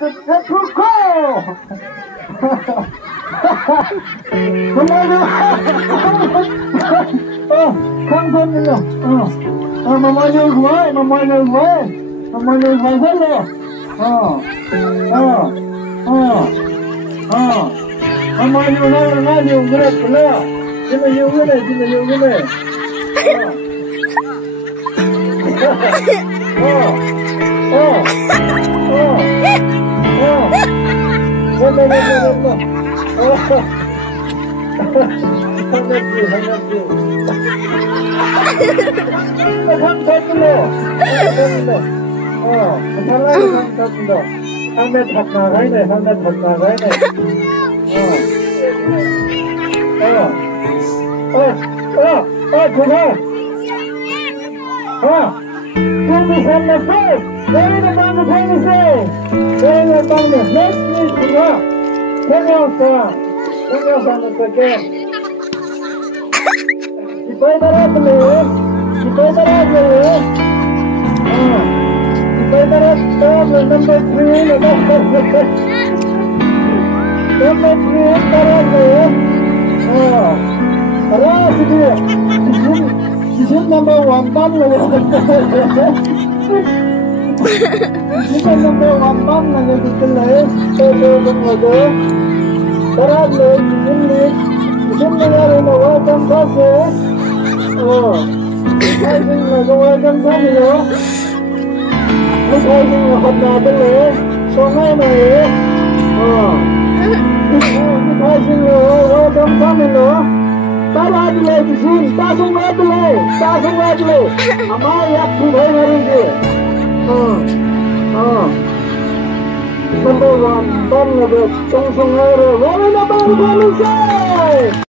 Kuko! 감사합니다. 마마님 좋아해, 마마님 좋아해. 마마님 잘 살려. 마마님 나는 그래, 그래. 지금 요거네, 지금 요거네. Number one bum là number one bum là người tin lệ tôi không ngờ được đó là người tin là qua trong đó sẽ hai người là qua trong đó nữa mấy hai người học nào tin lệ còn mấy này hai người qua trong đó nữa ta ra đi lên xin ta không ra đi lên hमारे आप की भाई करेंगे number one bom lगे चंग संग रे वो ना बम